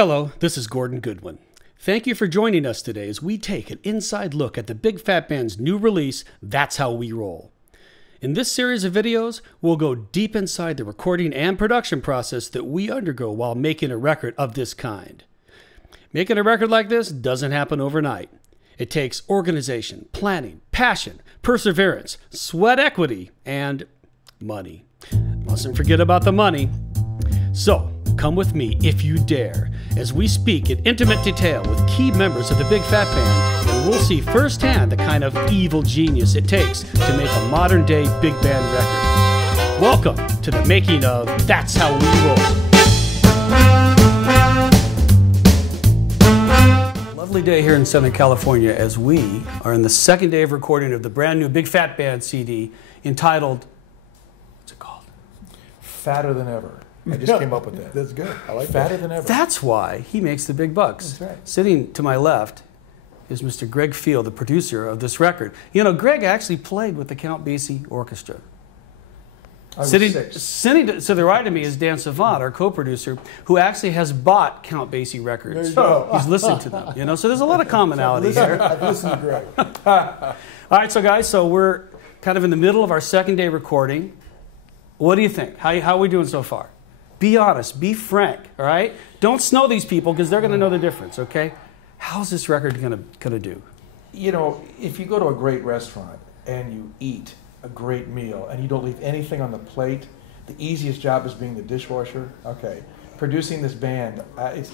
Hello, this is Gordon Goodwin. Thank you for joining us today as we take an inside look at the Big Phat Band's new release, That's How We Roll. In this series of videos, we'll go deep inside the recording and production process that we undergo while making a record of this kind. Making a record like this doesn't happen overnight. It takes organization, planning, passion, perseverance, sweat equity, and money. Mustn't forget about the money. So, come with me, if you dare, as we speak in intimate detail with key members of the Big Phat Band, and we'll see firsthand the kind of evil genius it takes to make a modern-day big band record. Welcome to the making of That's How We Roll. Lovely day here in Southern California as we are in the second day of recording of the brand new Big Phat Band CD entitled, what's it called? Fatter Than Ever. I just came up with that. That's good. I like Fatter that. Than Ever. That's why he makes the big bucks. That's right. Sitting to my left is Mr. Gregg Field, the producer of this record. You know, Gregg actually played with the Count Basie Orchestra. I was Sitting to the right of me is Dan Savant, our co-producer, who actually has bought Count Basie records. He's listened to them, you know, so there's a lot of commonality here. I've listened to Gregg. All right, so guys, so we're kind of in the middle of our second day recording. What do you think? How are we doing so far? Be honest, be frank, all right? Don't snow these people because they're going to know the difference, okay? How's this record going to do? You know, if you go to a great restaurant and you eat a great meal and you don't leave anything on the plate, the easiest job is being the dishwasher. Okay, producing this band,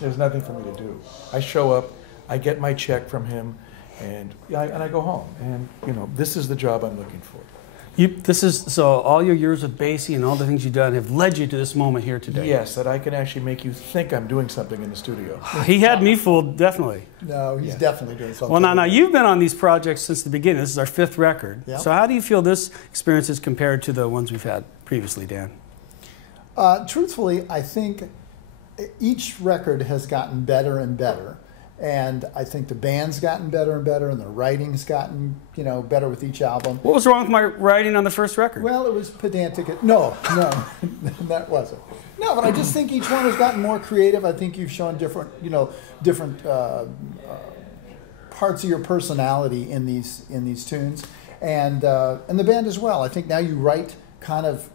there's nothing for me to do. I show up, I get my check from him, and I go home. And, you know, this is the job I'm looking for. So all your years with Basie and all the things you've done have led you to this moment here today. Yes, that I can actually make you think I'm doing something in the studio. He had me fooled, definitely. No, he's definitely doing something. Well, now you've been on these projects since the beginning. This is our 5th record. Yep. So how do you feel this experience is compared to the ones we've had previously, Dan? Truthfully, I think each record has gotten better and better. And I think the band's gotten better and better, and the writing's gotten, you know, better with each album. What was wrong with my writing on the first record? Well, it was pedantic. No, that wasn't. No, but I just think each one has gotten more creative. I think you've shown different parts of your personality in these tunes, and the band as well. I think now you write kind of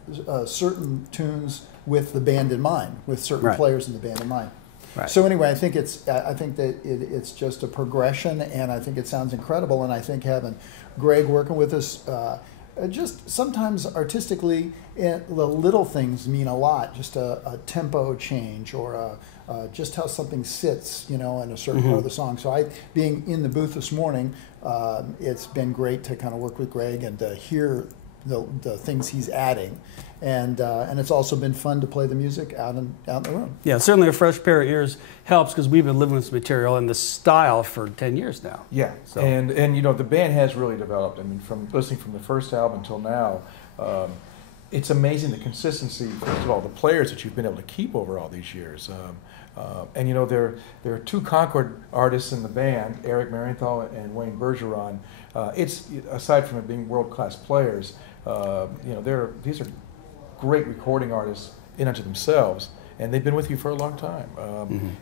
certain tunes with the band in mind, with certain players in the band in mind. Right. So anyway, I think that it's just a progression, and I think it sounds incredible. And I think having Gregg working with us, just sometimes artistically, the little things mean a lot. Just a tempo change, or just how something sits, you know, in a certain part of the song. So being in the booth this morning, it's been great to kind of work with Gregg and to hear the things he's adding, and it's also been fun to play the music out in the room. Yeah, certainly a fresh pair of ears helps because we've been living with this material and the style for 10 years now. Yeah, so. and you know, the band has really developed. I mean, from listening from the first album until now, it's amazing the consistency. First of all, the players that you've been able to keep over all these years. And you know, there are 2 Concord artists in the band, Eric Marienthal and Wayne Bergeron. It's, aside from it being world-class players, you know, these are great recording artists in unto themselves, and they've been with you for a long time.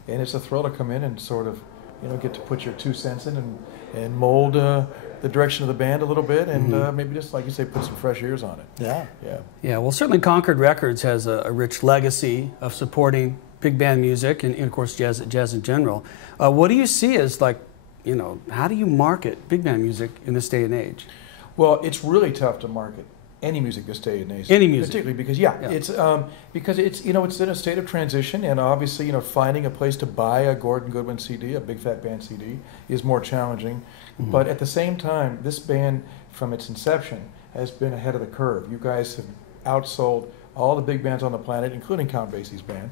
And it's a thrill to come in and sort of, you know, get to put your 2 cents in and mold the direction of the band a little bit, and maybe just, like you say, put some fresh ears on it. Yeah. Well, certainly Concord Records has a rich legacy of supporting big band music and of course jazz in general. What do you see as, like, you know, how do you market big band music in this day and age? Well, it's really tough to market any music this day and age. Any music, particularly because it's you know, it's in a state of transition, and obviously, you know, finding a place to buy a Gordon Goodwin CD, a Big Phat Band CD, is more challenging. But at the same time, this band, from its inception, has been ahead of the curve. You guys have outsold all the big bands on the planet, including Count Basie's band,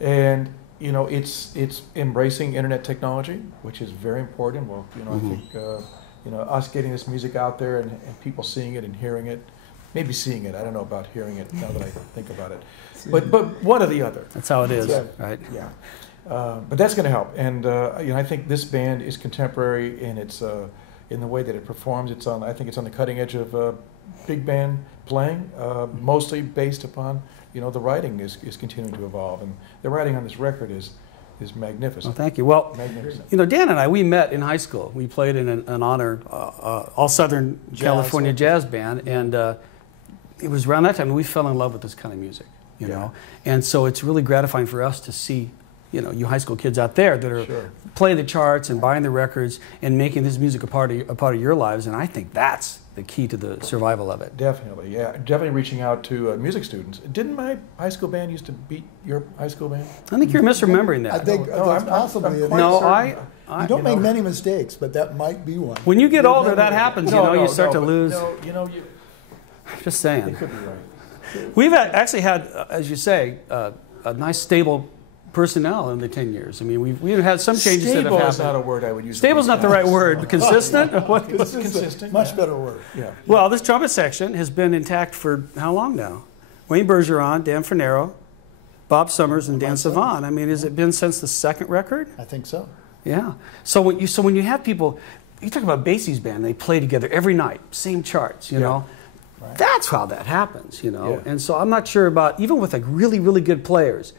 and you know, it's embracing internet technology, which is very important. Well, you know, I think you know, us getting this music out there and people seeing it and hearing it, maybe seeing it. I don't know about hearing it now that I think about it, but one or the other. That's how it is, right? Yeah, but that's going to help. And you know, I think this band is contemporary in its in the way that it performs. I think it's on the cutting edge of big band playing, mostly based upon, you know, the writing is continuing to evolve, and the writing on this record is is magnificent. Well, thank you. Well, Magnificent. you know, Dan and I, we met in high school. We played in an honor all Southern California jazz band, and it was around that time we fell in love with this kind of music. You know, and so it's really gratifying for us to see, you know, you high school kids out there that are playing the charts and buying the records and making this music a part of your lives. And I think that's the key to the survival of it. Definitely, yeah. Definitely reaching out to music students. Didn't my high school band used to beat your high school band? I think you're misremembering that. I think that's possibly it. You don't make many mistakes, but that might be one. When you get older, that happens. You start to lose. No, you know, you. Just saying. It could be right. We've actually had, as you say, a nice stable personnel in the 10 years. I mean, we've had some changes that have happened. Stable is not a word I would use. Stable's not the right word. Consistent? Consistent. Much better word. Yeah. Well, this trumpet section has been intact for how long now? Wayne Bergeron, Dan Fornero, Bob Summers, and Dan Savant. I mean, has it been since the second record? I think so. Yeah. So when you have people, you talk about Basie's band, they play together every night, same charts, you know. Right. That's how that happens, you know. And so I'm not sure about, even with like really, really good players,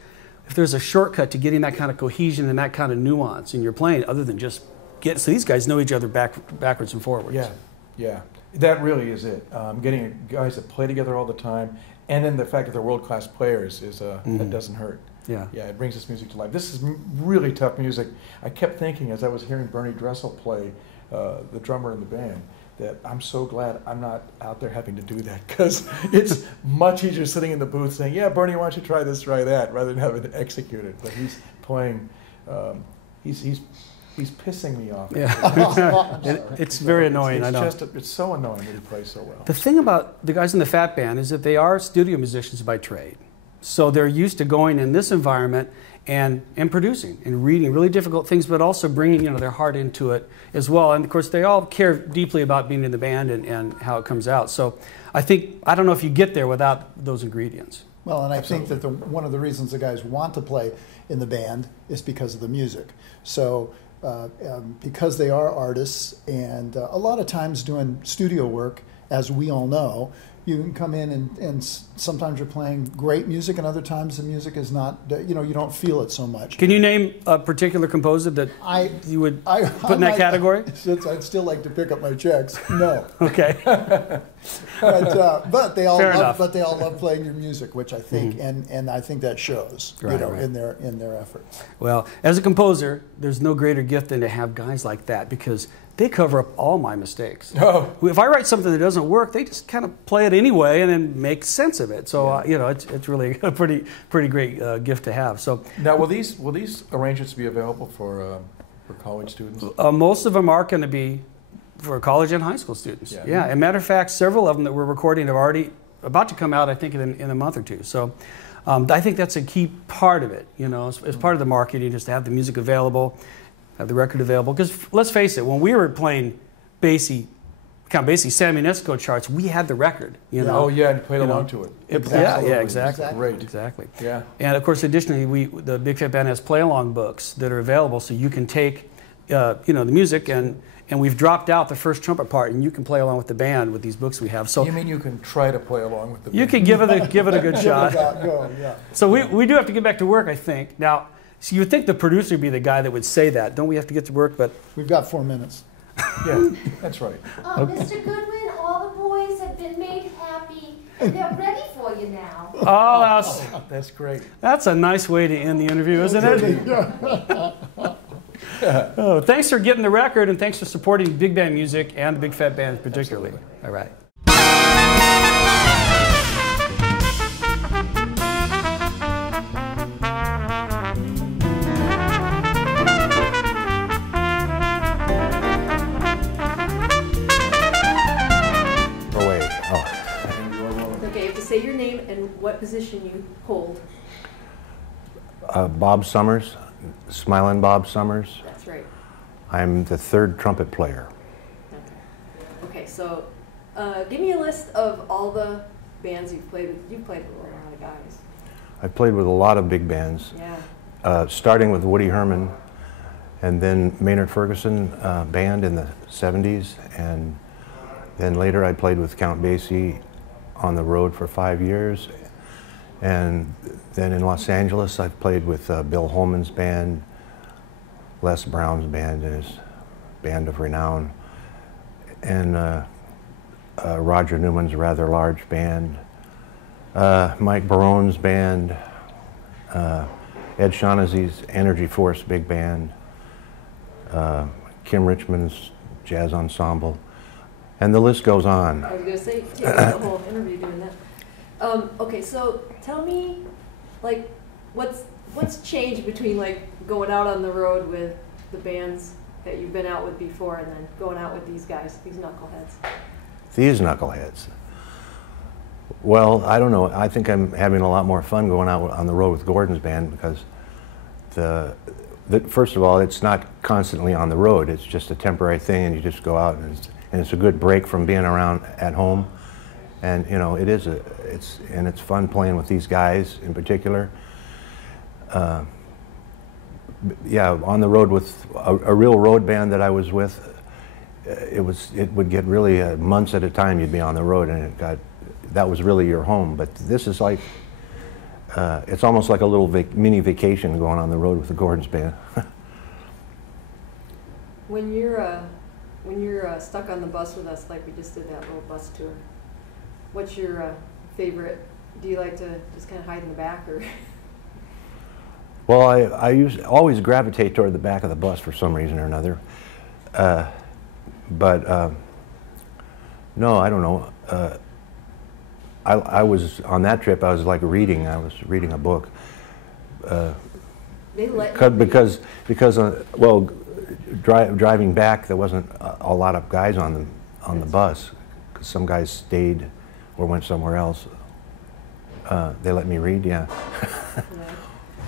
if there's a shortcut to getting that kind of cohesion and that kind of nuance in your playing, other than just so these guys know each other backwards and forwards. Yeah, yeah. That really is it. Getting guys that play together all the time, and then the fact that they're world-class players is that doesn't hurt. Yeah, yeah. It brings this music to life. This is really tough music. I kept thinking as I was hearing Bernie Dressel play, the drummer in the band, that I'm so glad I'm not out there having to do that, because it's much easier sitting in the booth saying, yeah, Bernie, why don't you try this, try that, rather than having to execute it. But he's playing, he's pissing me off. Yeah. It's very annoying, I know. It's so annoying that he plays so well. The thing about the guys in the Phat Band is that they are studio musicians by trade. So they're used to going in this environment and producing and reading really difficult things, but also bringing their heart into it as well. And of course, they all care deeply about being in the band and how it comes out. So I don't know if you get there without those ingredients. Well, and I think that one of the reasons the guys want to play in the band is because of the music. So because they are artists and a lot of times doing studio work, as we all know, you can come in and sometimes you're playing great music, and other times the music is not, you don't feel it so much. Can you name a particular composer that you would put in that category? Since I'd still like to pick up my checks, no. Okay. but they all love playing your music, which I think, and I think that shows, in their efforts. Well, as a composer, there's no greater gift than to have guys like that, because they cover up all my mistakes. Oh. If I write something that doesn't work, they just kind of play it anyway and then make sense of it. So it's really a pretty great gift to have. So now, will these arrangements be available for college students? Most of them are going to be for college and high school students. Yeah. As a matter of fact, several of them that we're recording are already about to come out, I think, in a month or two. So I think that's a key part of it. As part of the marketing, just to have the music available, have the record available. Because let's face it, when we were playing Count Basie, San Francisco charts, we had the record. Oh yeah, and played along to it. Exactly. Yeah, exactly. Great. Exactly. Yeah. And of course, additionally, the Big Phat Band has play-along books that are available, so you can take the music and we've dropped out the first trumpet part, and you can play along with the band with these books we have. So you mean you can try to play along with the band? You can give it a good shot. Yeah. So we do have to get back to work, I think. Now, so you would think the producer would be the guy that would say that. Don't we have to get to work? But we've got 4 minutes. Yeah, that's right. Mr. Goodwin, all the boys have been made happy, and they're ready for you now. Oh, that's great. That's a nice way to end the interview, isn't it? Oh, thanks for getting the record, and thanks for supporting big band music and the Big Phat Band particularly. Absolutely. All right. Say your name and what position you hold. Bob Summers, Smilin' Bob Summers. That's right. I'm the third trumpet player. Okay, so give me a list of all the bands you've played with. You've played with a lot of guys. I've played with a lot of big bands. Yeah. Starting with Woody Herman, and then Maynard Ferguson band in the 70s, and then later I played with Count Basie on the road for 5 years, and then in Los Angeles I've played with Bill Holman's band, Les Brown's band and his band of renown, and Roger Newman's rather large band, Mike Barone's band, Ed Shaughnessy's Energy Force Big Band, Kim Richmond's Jazz Ensemble, and the list goes on. I was going to say, take the whole interview doing that. Okay, so tell me, like, what's changed between like going out on the road with the bands that you've been out with before and then going out with these guys, these knuckleheads? These knuckleheads. Well, I don't know. I think I'm having a lot more fun going out on the road with Gordon's band because first of all, it's not constantly on the road. It's just a temporary thing, and you just go out, and it's a good break from being around at home. And you know, it's fun playing with these guys in particular. Yeah, on the road with a real road band that I was with, it would get really months at a time. You'd be on the road, and that was really your home. But this is like, it's almost like a little mini vacation going on the road with the Gordon's band. When you're stuck on the bus with us, like we just did that little bus tour, what's your favorite? Do you like to just kind of hide in the back, or? Well, I always gravitate toward the back of the bus for some reason or another. No, I don't know. I was on that trip. I was like reading. I was reading a book. They let because well, driving back, there wasn't a lot of guys on the bus because some guys stayed or went somewhere else. They let me read. Yeah.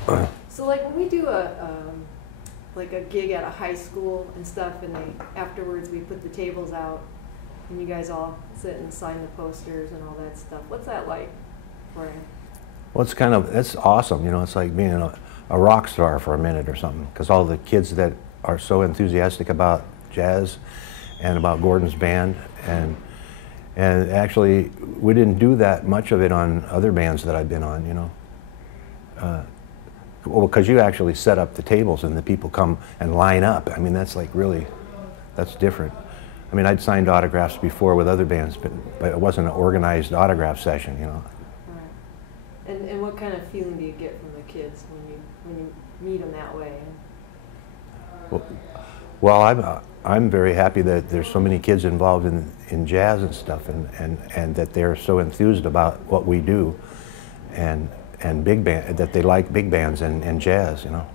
Yeah. So like when we do like a gig at a high school and stuff, and afterwards we put the tables out, and you guys all sit and sign the posters and all that stuff. What's that like for you? Well, it's awesome. You know, it's like being a rock star for a minute or something, because all the kids that are so enthusiastic about jazz and about Gordon's band, and actually we didn't do that much of it on other bands that I've been on, you know. Well, because you actually set up the tables and the people come and line up. I mean, that's like really, that's different. I mean, I'd signed autographs before with other bands, but it wasn't an organized autograph session, you know. Right. And what kind of feeling do you get from the kids when you meet them that way? Well, I'm very happy that there's so many kids involved in jazz and stuff, and that they're so enthused about what we do, and big band, that they like big bands and jazz, you know.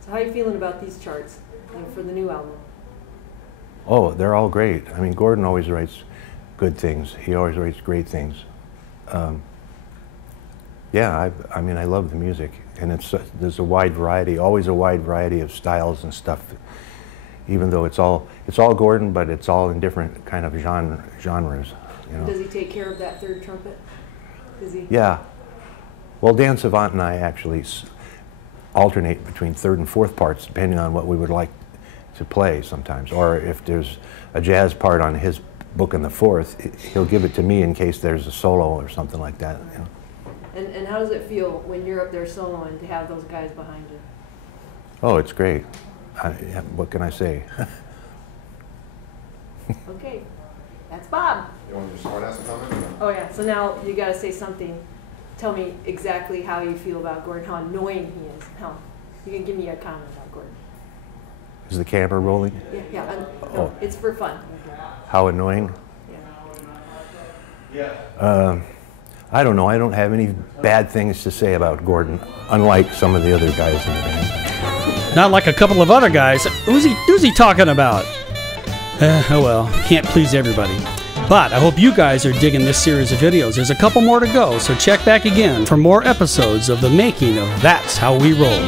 So how are you feeling about these charts for the new album? Oh, they're all great. I mean, Gordon always writes good things. He always writes great things. Yeah, I mean, I love the music, and there's a wide variety, always a wide variety of styles and stuff. Even though it's all Gordon, but it's all in different kind of genres. You know? Does he take care of that third trumpet? Does he? Yeah. Well, Dan Savant and I actually alternate between third and fourth parts, depending on what we would like to play sometimes. Or if there's a jazz part on his book in the fourth, he'll give it to me in case there's a solo or something like that. You know? And how does it feel when you're up there soloing to have those guys behind you? Oh, it's great. What can I say? Okay, that's Bob. You want your smart ass comment? Oh yeah, so now you gotta say something. Tell me exactly how you feel about Gordon, how annoying he is. How you can give me a comment about Gordon. Is the camera rolling? Yeah, no, it's for fun. How annoying? Yeah. I don't know. I don't have any bad things to say about Gordon, unlike some of the other guys in the band. Not like a couple of other guys. Who's he talking about? Oh well, can't please everybody. But I hope you guys are digging this series of videos. There's a couple more to go, so check back again for more episodes of the making of That's How We Roll.